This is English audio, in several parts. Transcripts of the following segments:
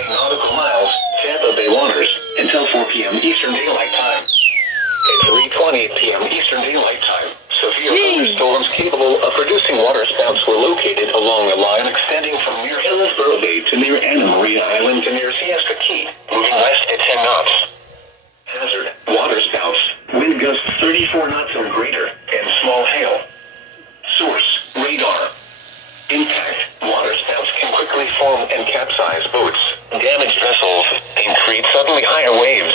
20 nautical miles, Tampa Bay waters, until 4 p.m. Eastern Daylight Time. At 3:20 p.m. Eastern Daylight Time, severe thunderstorms capable of producing waterspouts were located along a line extending from near Hillsborough Bay to near Anna Maria Island to near Siesta Key, moving west at 10 knots. Hazard, waterspouts, wind gusts 34 knots or greater, and small hail. Source, radar. Impact, waterspouts can quickly form and capsize boats, damage vessels, and create suddenly higher waves.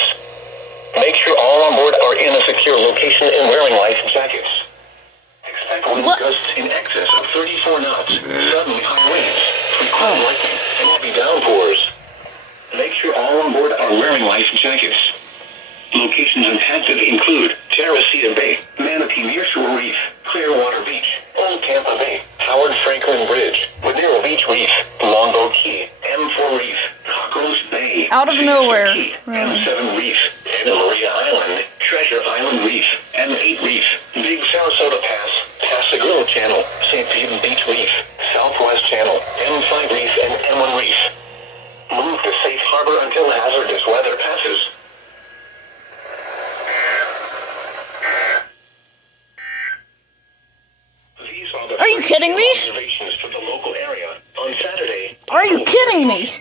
Make sure all on board are in a secure location and wearing life jackets. Expect wind gusts in excess of 34 knots, suddenly high winds, frequent lightning, and heavy downpours. Make sure all on board are wearing life jackets. Locations impacted include Teresita Bay, Manatee Nearshore Reef, Clearwater Beach, Old Tampa Bay, Howard Franklin Bridge, Madeira Beach Reef, Longboat Key, M4 Reef, Cocos Bay, out of nowhere, Key, really. M7 Reef, Anna Maria Island, Treasure Island Reef, M8 Reef, Big Sarasota Pass, Pascagoula Channel, St. Pete Beach Reef, Southwest Channel, M5 Reef, and M1 Reef. Move to safe harbor until hazardous weather passes. Are you kidding me? Observations from the local area on Saturday. Are you kidding me?